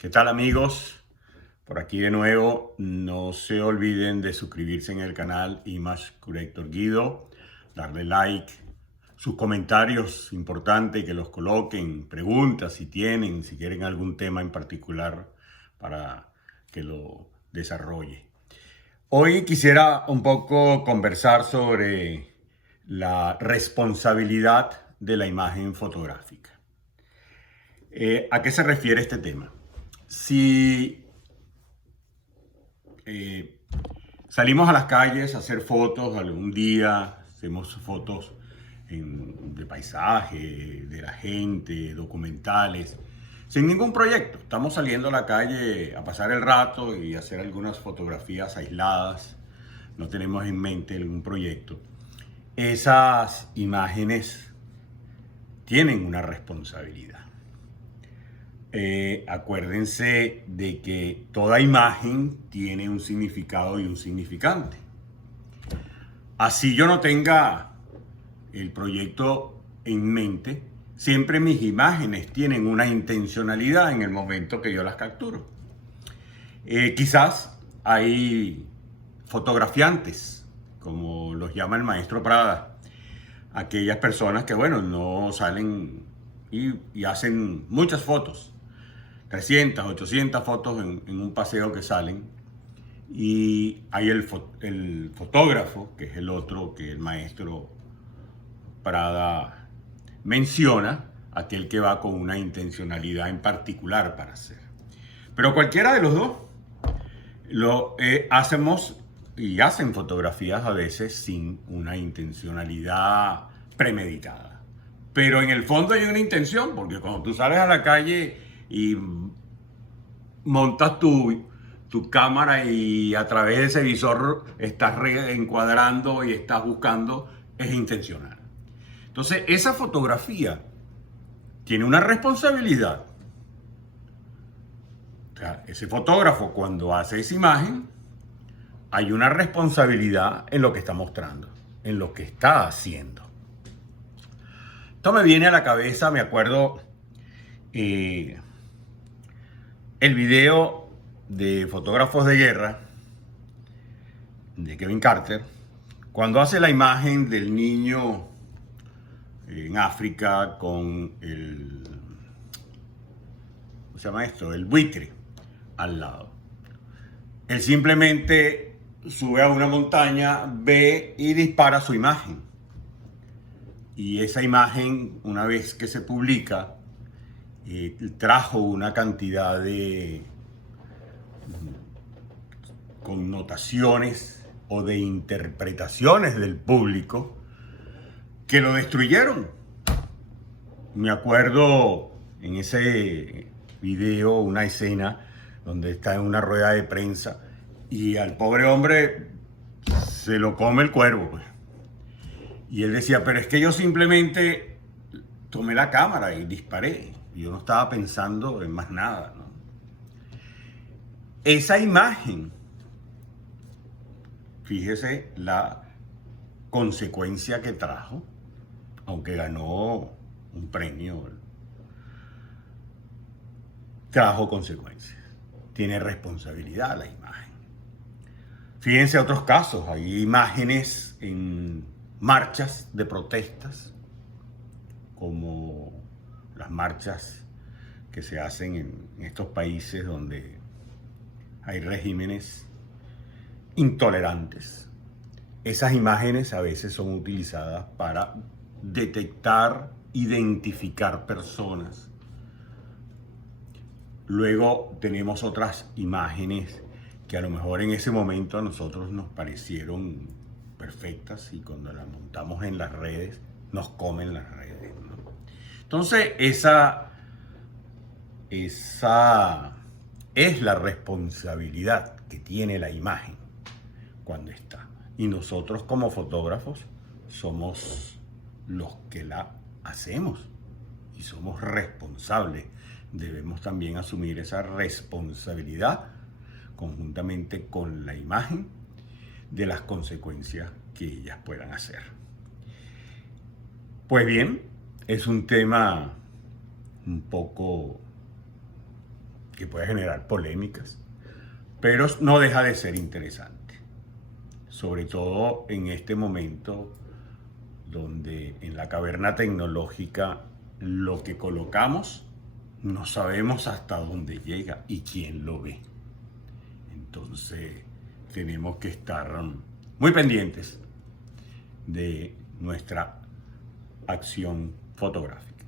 ¿Qué tal, amigos? Por aquí de nuevo, no se olviden de suscribirse en el canal Image Corrector Guido, darle like, sus comentarios, importante que los coloquen, preguntas si tienen, si quieren algún tema en particular para que lo desarrolle. Hoy quisiera un poco conversar sobre la responsabilidad de la imagen fotográfica. ¿A qué se refiere este tema? Si eh, salimos a las calles a hacer fotos algún día, hacemos fotos de paisaje, de la gente, documentales, sin ningún proyecto. Estamos saliendo a la calle a pasar el rato y hacer algunas fotografías aisladas. No tenemos en mente algún proyecto. Esas imágenes tienen una responsabilidad. Acuérdense de que toda imagen tiene un significado y un significante. Así yo no tenga el proyecto en mente, siempre mis imágenes tienen una intencionalidad en el momento que yo las capturo. Quizás hay fotografiantes, como los llama el maestro Prada, aquellas personas que, bueno, no salen y hacen muchas fotos, 300, 800 fotos en un paseo que salen. Y hay el fotógrafo, que es el otro que el maestro Prada menciona, aquel que va con una intencionalidad en particular para hacer. Pero cualquiera de los dos lo hacemos y hacen fotografías a veces sin una intencionalidad premeditada. Pero en el fondo hay una intención, porque cuando tú sales a la calle y montas tu cámara y a través de ese visor estás encuadrando y estás buscando, es intencional. Entonces, esa fotografía tiene una responsabilidad. O sea, ese fotógrafo, cuando hace esa imagen, hay una responsabilidad en lo que está mostrando, en lo que está haciendo. Esto me viene a la cabeza, me acuerdo, el video de Fotógrafos de Guerra de Kevin Carter, cuando hace la imagen del niño en África con ¿cómo se llama esto? El buitre al lado. Él simplemente sube a una montaña, ve y dispara su imagen. Y esa imagen, una vez que se publica, trajo una cantidad de connotaciones o de interpretaciones del público que lo destruyeron. Me acuerdo en ese video una escena donde está en una rueda de prensa y al pobre hombre se lo come el cuervo, pues. Y él decía, pero es que yo simplemente tomé la cámara y disparé. Yo no estaba pensando en más nada, ¿no? Esa imagen, fíjese la consecuencia que trajo, aunque ganó un premio, trajo consecuencias. Tiene responsabilidad la imagen. Fíjense otros casos, hay imágenes en marchas de protestas, como las marchas que se hacen en estos países donde hay regímenes intolerantes. Esas imágenes a veces son utilizadas para detectar, identificar personas. Luego tenemos otras imágenes que a lo mejor en ese momento a nosotros nos parecieron perfectas y cuando las montamos en las redes nos comen las redes, ¿no? Entonces esa es la responsabilidad que tiene la imagen cuando está. Y nosotros como fotógrafos somos los que la hacemos y somos responsables. Debemos también asumir esa responsabilidad conjuntamente con la imagen de las consecuencias que ellas puedan hacer. Pues bien, es un tema un poco que puede generar polémicas, pero no deja de ser interesante, sobre todo en este momento donde en la caverna tecnológica lo que colocamos no sabemos hasta dónde llega y quién lo ve. Entonces tenemos que estar muy pendientes de nuestra acción fotográfica.